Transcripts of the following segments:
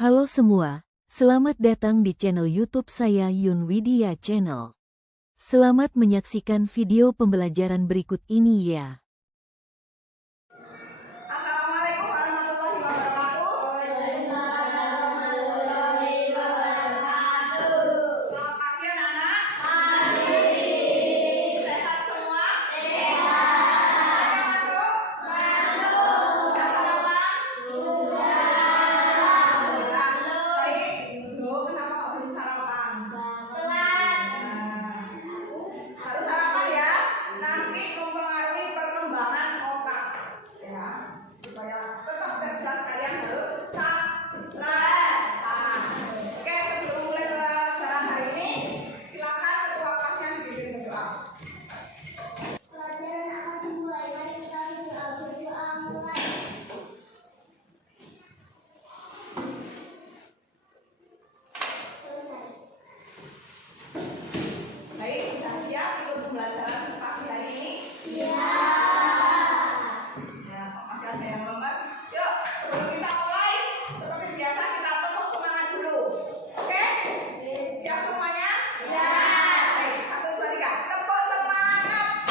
Halo semua, selamat datang di channel YouTube saya Yun Widya Channel. Selamat menyaksikan video pembelajaran berikut ini ya. Assalamualaikum warahmatullahi wabarakatuh. Selamat pagi anak-anak. Sehat semua? Sehat. Masuk? Sudah sarapan? Baik. Loh, kenapa kok belum sarapan? Harus sarapan ya. Nanti mempengaruhi perkembangan otak. Ya, supaya tetap cerdas kalian harus sarapan. Oke, sebelum mulai pelajaran hari ini, silakan ketua kelasnya dipimpin berdoa. Pelajaran akan dimulai. Mari kita berdoa mulai. Selesai. Baik, sudah siap ikut pembelajaran pagi hari ini? Ya, masih ada yang lemas. Yuk, sebelum kita mulai, seperti biasa kita tepuk semangat dulu. Oke? Siap semuanya? Baik, 1, 2, 3. Tepuk semangat.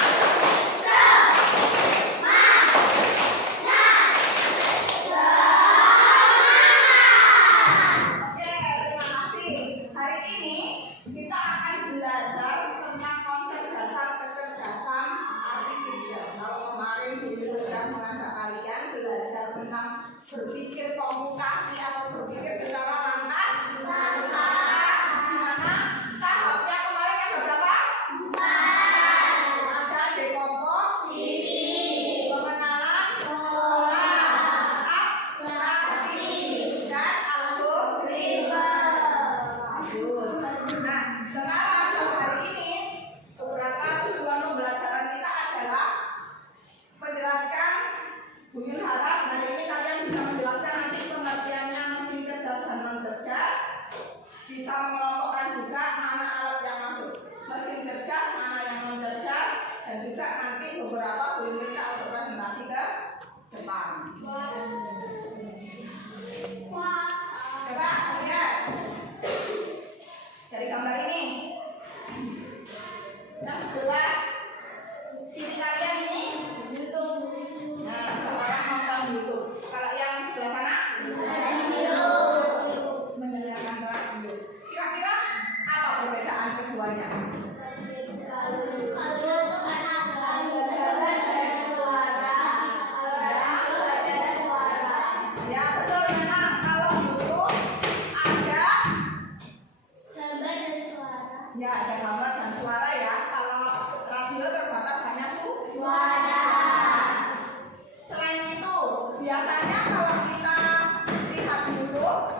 Oke, terima kasih. Hari ini kita akan belajar tentang konsep dasar kecerdasan artifisial. Kalau kemarin Guru sudah mengajak kalian belajar tentang berpikir komputasi atau berpikir secara langkah. Gimana? Tahapnya kemarin ada berapa? Ada dekomposisi, pengenalan pola, abstraksi, dan bagus. Nah, sekarang untuk hari ini beberapa tujuan pembelajaran kita adalah menjelaskan. Bu Yun harap hari ini kalian bisa menjelaskan nanti pengertiannya mesin cerdas dan non cerdas, bisa mengelompokkan juga mana alat yang masuk mesin cerdas, mana yang non cerdas, dan juga nanti beberapa Bu Yun minta untuk presentasi ke depan. Coba lihat dari gambar ini, yang sebelah kiri kalian ini YouTube. Nah, orang nonton YouTube. Kalau yang sebelah sana mendengarkan radio. Kira-kira apa perbedaan keduanya? Ya betul, memang kalau YouTube ada gambar dan suara ya. Kalau radio terbatas hanya suara. Selain itu, biasanya kalau kita lihat YouTube,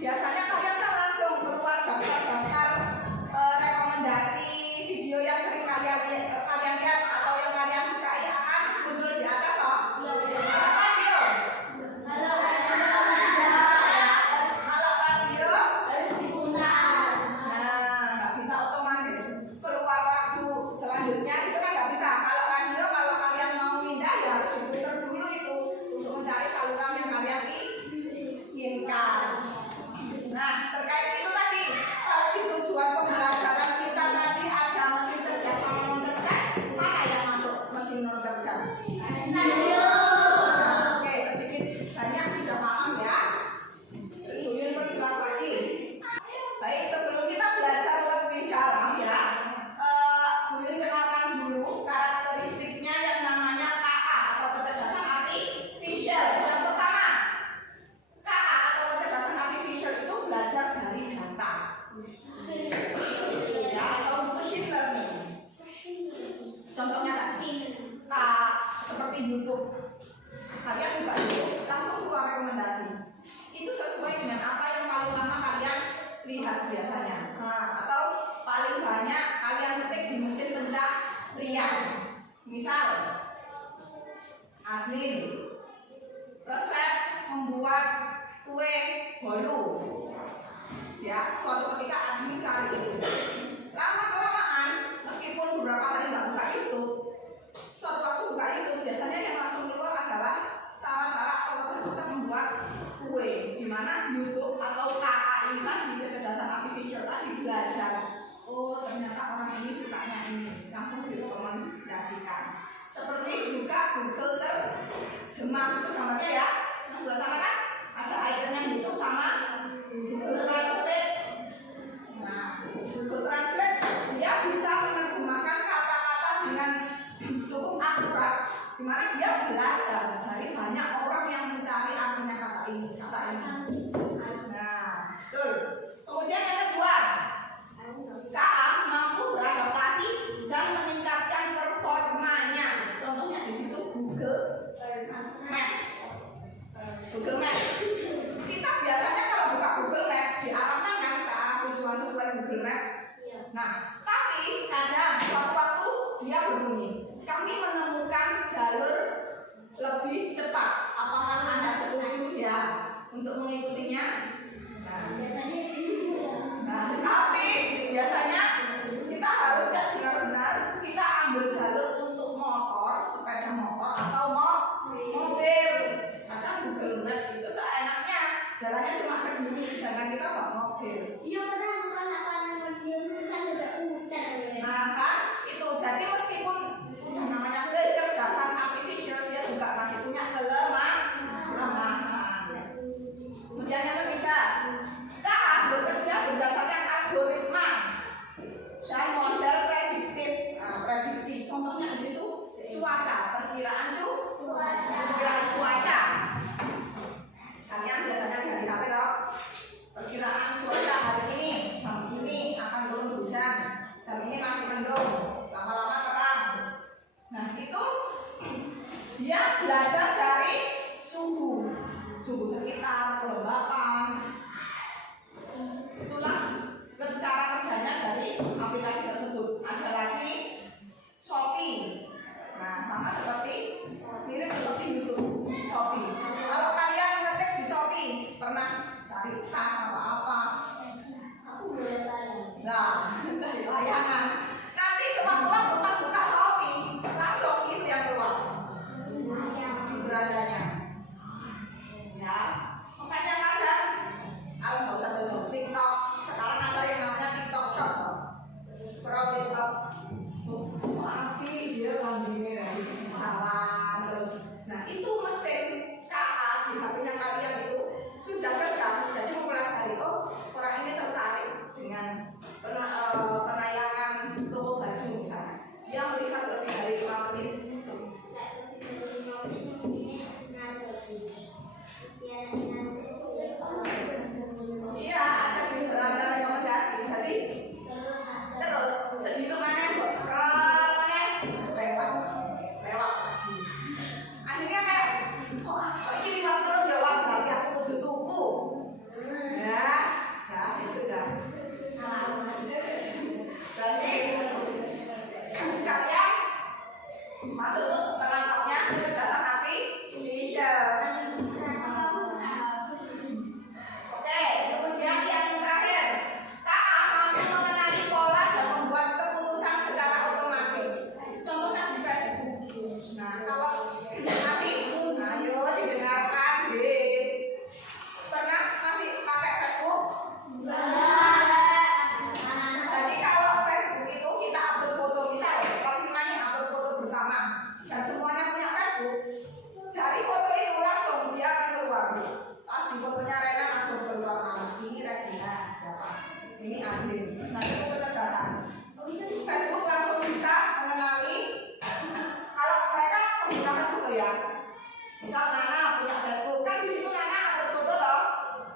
biasanya kalian kan langsung keluar daftar-daftar rekomendasi video yang sering kalian lihat atau yang kalian sukai akan muncul di atas toh. Kalau radio, nggak bisa otomatis keluar lagu selanjutnya, itu kan nggak bisa. Kalau radio, kalau kalian mau pindah ya harus diputar dulu itu untuk mencari saluran yang kalian inginkan. Nah, terkait itu tadi, kalau di tujuan pembelajaran kita tadi ada mesin cerdas sama non cerdas, mana yang masuk mesin non cerdas? Oke, sedikit banyak sudah paham ya. Sebelum perjelas lagi. Baik, sebelum kita belajar lebih dalam ya, Bu Yun kenalkan dulu karakteristiknya yang namanya KA atau kecerdasan artifisial. Yang pertama, KA atau kecerdasan artifisial itu belajar dari data, ya, atau machine learning. Contohnya tadi, seperti YouTube. Kalian buka YouTube, langsung keluar rekomendasi. Itu sesuai dengan apa yang paling lama kalian lihat biasanya. Nah, atau paling banyak kalian ketik di mesin pencarian. Misal, admin resep membuat kue bolu. Ya, suatu ketika admin cari itu. Lama kelamaan, meskipun beberapa hari nggak buka YouTube, suatu waktu buka YouTube biasanya yang langsung keluar adalah cara-cara atau resep-resep membuat kue. Di mana YouTube atau KA ini tadi, kecerdasan artificial tadi, belajar. Oh, ternyata orang ini sukanya ini, langsung direkomendasikan. Seperti juga Google terjemah, itu gambarnya ya. Yang sebelah sana kan ada ikonnya YouTube sama Google Translate. Nah, Google Translate dia bisa menerjemahkan kata-kata dengan cukup akurat, di mana dia belajar dari banyak orang yang mencari artinya kata ini. Nah, betul. Kemudian yang kedua, KA mampu beradaptasi dan meningkatkan performanya. Contohnya di situ Google Maps. Google Maps. Kita biasanya kalau buka Google Maps diarahkan kan ke arah tujuan sesuai Google Maps. Nah, tapi kadang suatu waktu dia berbunyi, kami menemukan jalur lebih cepat. Apakah Anda setuju ya untuk mengikutinya? Nah, tapi biasanya kita harus cek benar-benar kita ambil jalur untuk motor, sepeda motor atau mobil. Kadang Google Maps itu seenaknya jalannya cuma segini, sedangkan kita bawa mobil. Nah kan itu, jadi meskipun udah namanya kecerdasan artificial, dia juga masih punya kelemahan. Kemudian yang ketiga, KA bekerja berdasarkan algoritma dan model prediktif. Prediksi, contohnya di situ cuaca, perkiraan cuaca. Kalian biasanya dari HP loh. Perkiraan cuaca hari ini jam ini akan turun hujan, jam ini masih mendung, lama-lama terang. Nah itu dia belajar dari suhu sekitar, kelembapan. Itulah cara kerjanya dari aplikasi tersebut. Ada lagi Shopee. Nah sama seperti mirip seperti YouTube, Shopee. Kalau kalian ngetik di Shopee pernah cari tas atau apa? Nah, dari layangan. Nanti sewaktu-waktu pas buka Shopee, langsung itu yang keluar. Beradanya. Ya, makanya kadang kalau nggak usah jauh-jauh TikTok, sekarang ada yang namanya TikTok Shop. Scroll TikTok. Dia lagi salah terus. Nah itu mesin KA di HP-nya kalian itu sudah cerdas, jadi mempelajari orang ini tertarik dengan penayangan toko baju misalnya. Dia melihat lebih dari 5 menit. Iya, ada di beranda rekomendasi. Jadi terus sedikit mana buat scroll lewat. Akhirnya kayak, ini lewat terus ya, wah berarti aku kudu tuku. Ya itu dah. Berarti kalian masuk perangkapnya kecerdasan artificial. Oke, kemudian yang terakhir, KA mampu mengenali pola dan membuat keputusan secara otomatis. Contohnya di Facebook. Nah, kalau masih, ayo didengarkan, pernah masih pakai Facebook? Jadi kalau Facebook itu kita upload foto, misalnya kelas 5 nih upload foto bersama, dan semuanya punya Facebook. Dari foto itu langsung dia akan keluar. Pas di fotonya Rena langsung keluar nama. Ini Regina siapa? Ini Andin. Nah itu kecerdasan. Facebook langsung bisa mengenali. Kalau mereka pengguna Facebook ya. Misal Nana punya Facebook, kan di situ Nana upload foto loh,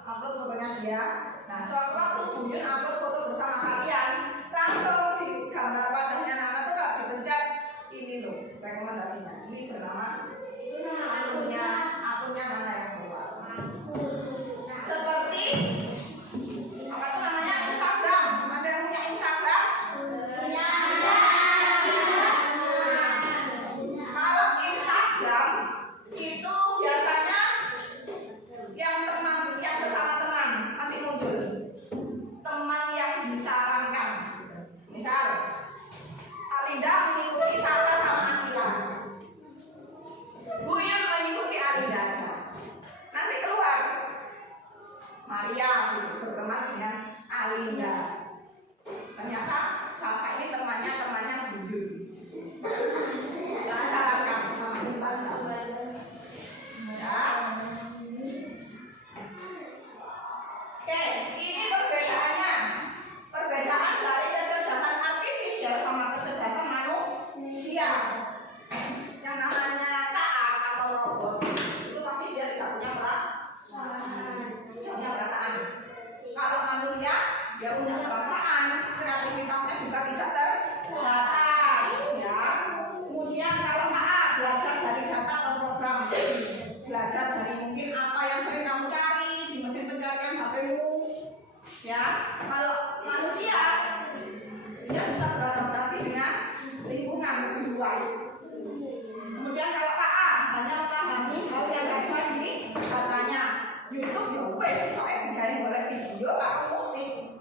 upload fotonya dia. Nah sewaktu-waktu Buyun upload foto bersama kalian, langsung di gambar wajahnya Nana tuh kalau dipencet ini loh rekomendasinya. Ini bernama akunnya Nana yang keluar. Seperti apa tuh namanya Instagram. Ada yang punya Instagram? Kalau Instagram itu biasanya yang sesama teman nanti muncul teman yang disarankan.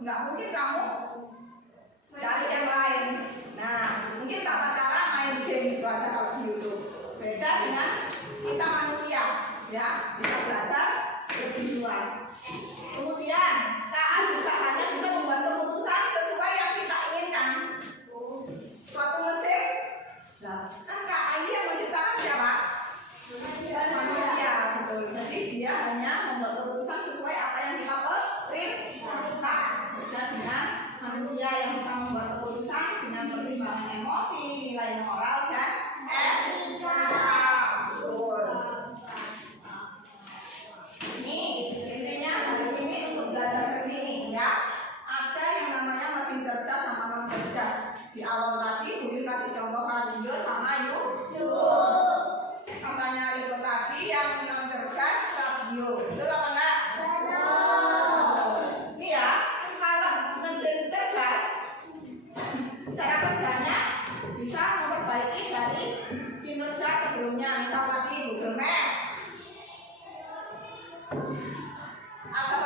nggak mungkin kamu cari yang lain. Nah, mungkin tata cara main game itu aja kalau di YouTube. Beda dengan kita manusia, ya, bisa belajar lebih luas. Kemudian KA juga hanya bisa membuat keputusan sesuai yang kita inginkan. Suatu mesin, nah, kan KA ini yang menciptakan siapa? Manusia, betul. Jadi dia hanya membuat keputusan sesuai apa yang kita perintah. Beda dengan manusia yang bisa membuat keputusan dengan pertimbangan emosi, nilai moral dan etika. Betul. Ini intinya hari ini untuk belajar ke sini ya. Ada yang namanya mesin cerdas sama non cerdas. Di awal tadi Bu Yun kasih contoh radio sama YouTube. Katanya Riko tadi yang non cerdas radio. Betul apa enggak? Betul. Ini ya, kalau mesin cerdas cara kerjanya bisa memperbaiki dari kinerja sebelumnya. Misal tadi Google Maps ada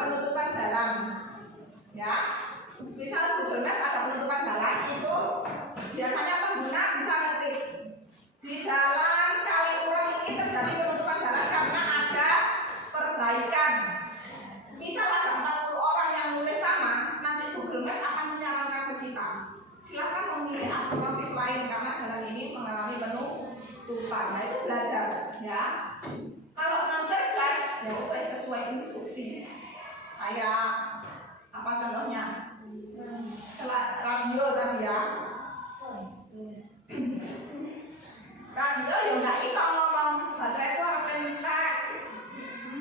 penutupan jalan, ya. Misal Google Maps ada penutupan jalan, itu biasanya pengguna bisa ngetik di jalan Kaliurang ini terjadi penutupan jalan karena ada perbaikan. Misal ada 40 orang yang nulis sama, nanti Google Maps akan menyarankan ke kita, silahkan memilih alternatif lain karena jalan ini mengalami penutupan. Nah, itu belajar, ya. Kalau non cerdas, ya wes sesuai instruksi. Kayak apa contohnya? Radio tadi ya. Radio ya nggak bisa ngomong bateraiku harus entek,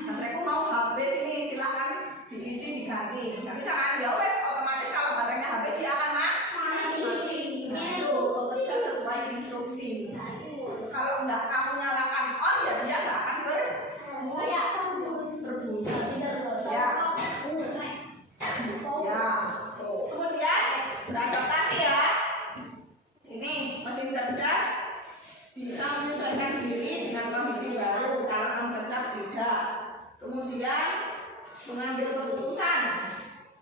bateraiku mau habis ini, silahkan diisi diganti. Nggak bisa kan? Ya wes otomatis kalau baterainya habis dia akan mati. Itu bekerja sesuai instruksi. Kalau nggak kamu nyalakan on, ya dia nggak akan berbunyi. Ya. Ya. Kemudian beradaptasi ya. Ini mesin cerdas bisa menyesuaikan diri dengan kondisi baru. Kalau non cerdas tidak. Kemudian mengambil keputusan.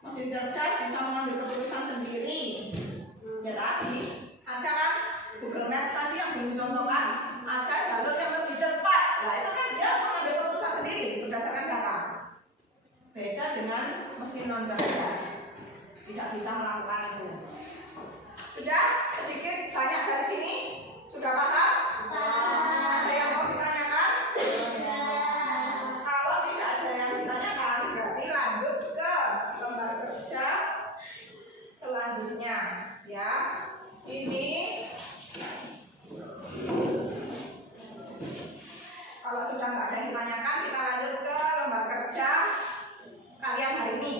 Mesin cerdas bisa mengambil keputusan sendiri. Ya tadi ada kan Google Maps tadi yang dicontohkan, ada jalur yang lebih cepat. Nah itu kan dia mengambil keputusan sendiri berdasarkan data. Beda dengan mesin non cerdas, tidak bisa melakukan itu. Sudah sedikit banyak dari sini sudah paham? Ada yang mau ditanyakan? Kalau tidak ada yang ditanyakan, berarti lanjut ke lembar kerja selanjutnya, ya. Ini kalau sudah nggak ada yang ditanyakan, kita lanjut ke lembar kerja kalian hari ini.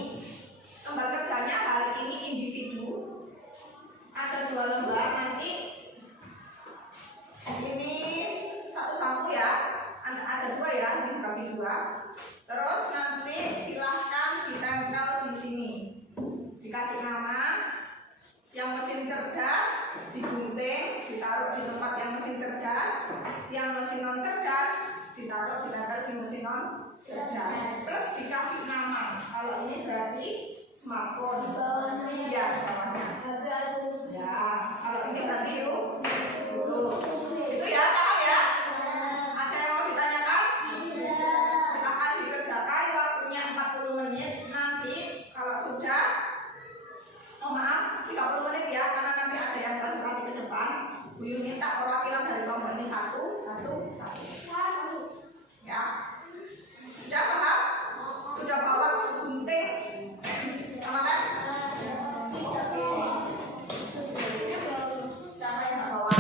Lembar kerjanya hari ini individu. Ada 2 lembar, nanti ini satu bangku ya. Ada 2 ya, ini dibagi 2. Terus nanti silahkan ditempel di sini. Dikasih nama. Yang mesin cerdas digunting, ditaruh di tempat yang mesin cerdas. Yang mesin non cerdas ditaruh ditempel di mesin non cerdas. Terus dikasih nama. Kalau ini berarti smartphone. Ya, bawahnya. Ya, kalau ini berarti itu. Itu ya, paham ya? Ada yang mau ditanyakan? Silahkan dikerjakan, waktunya 40 menit. Nanti kalau sudah, oh maaf, 30 menit ya, karena nanti ada yang presentasi ke depan. Bu Yun minta perwakilan dari kelompok ini 1. Ya, sudah paham? Sudah bawa gunting? Aman? Siapa yang bawa?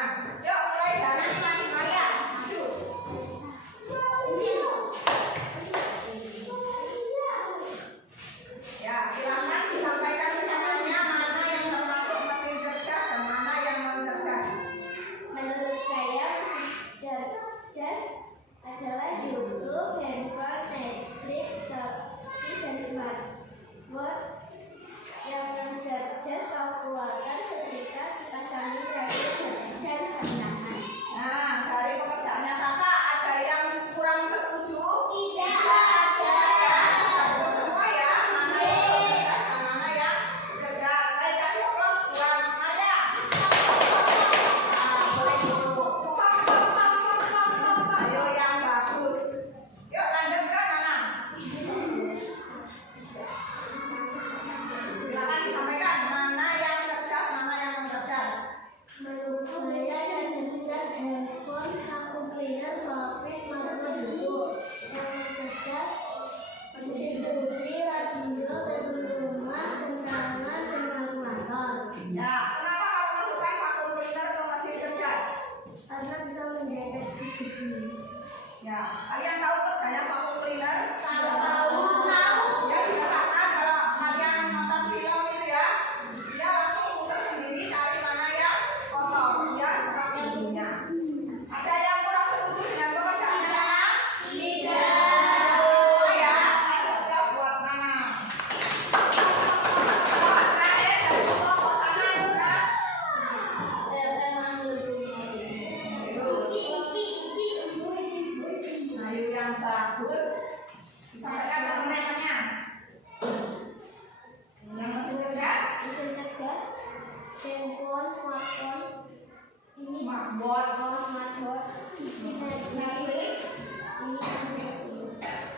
Yuk mulai dari Maria. Maju. Ya, silakan disampaikan rencananya mana yang termasuk mesin cerdas dan mana yang non cerdas. Menurut saya mesin cerdas adalah YouTube, handphone, Netflix, Shopee, dan smartwatch. Yang non cerdas kalkulator, setrika, kipas angin, radio, dan jam tangan. Nah, dari pekerjaannya Sasa ada yang kurang setuju? Tidak ada. Sudah semua ya, mana yang cerdas dan mana yang cerdas. Saya kasih plus buat Maria. Nah, boleh dulu. Ayo yang bagus. Yuk lanjut ke Nanang. Silakan disampaikan mana yang cerdas, mana yang non cerdas. Menurut saya yang cerdas handphone, vacuum cleaner, Shopee, smartwatch dulu. Yang cerdas mesin cuci, radio, telepon rumah, jam tangan, dan kalkulator. Ya, kenapa kamu masukkan vacuum cleaner ke mesin cerdas? Karena bisa mendeteksi debu. Ya, kalian tahu kerjanya vacuum cleaner? Tahu. Ya, dikatakan kalau kalian nonton film itu ya, dia langsung muter sendiri cari mana yang kotor. Ya, seperti ibunya. Ada yang kurang setuju dengan pekerjaannya Nana? Semua ya, kasih plus buat Nana. Oh, terakhir dari kelompok sana sudah. Ayo yang bagus. Disampaikan ke teman-temannya. Yang masih cerdas, Mesin cerdas, handphone, smartphone, ini smartwatch, smartwatch, ini Netflix, ini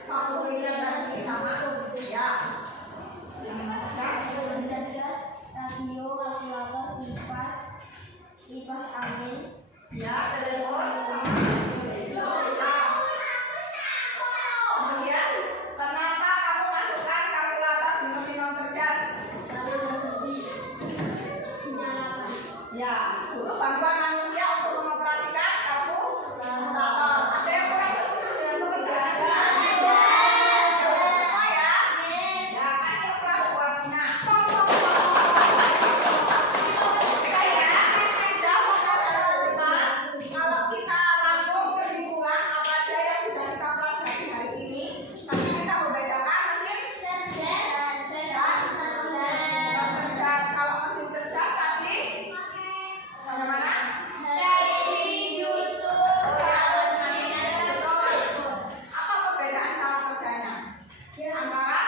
vacuum cleaner tadi sama. Ya. Yang cerdas, mesin cerdas, radio, kalkulator, kipas angin. ya telepon sama. Kemudian, kenapa kamu masukkan kalkulator di mesin non cerdas? Ya, butuh bantuan manusia untuk mengoperasikan kalkulator. Ada yang kurang setuju dengan pekerjaannya? Semua ya. Ya, kasih plus buat Cina. Kalau kita rangkum kesimpulan apa aja yang sudah kita pelajari hari ini, nanti kita membedakan mesin cerdas. Kalau mesin cerdas tadi bagaimana? Oh ya, betul. Apa perbedaan cara kerjanya antara?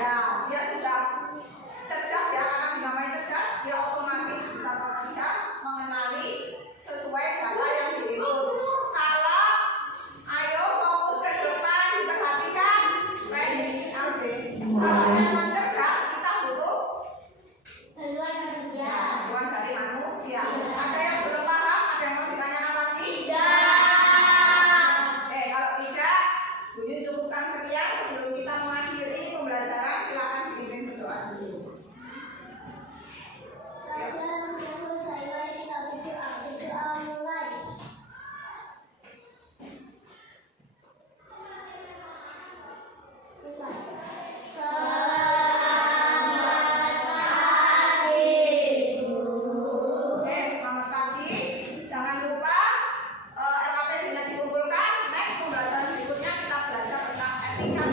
Ya, dia sudah cerdas ya, karena dinamai cerdas, dia otomatis bisa bekerja, mengenali sesuai data yang diinput. Kalau ayo fokus ke depan, diperhatikan, ready, Alde. Kalau yang non cerdas, kita butuh bantuan dari manusia. Ada yang belum paham? Ada yang mau ditanyakan lagi? Kalau tidak, Budi cukupkan sekian. Sebelum kita mengakhiri pembelajaran, silakan dipimpin berdoa dulu. Oke, selamat pagi. Jangan lupa LKP-nya dikumpulkan. Next pembelajaran berikutnya kita belajar tentang etika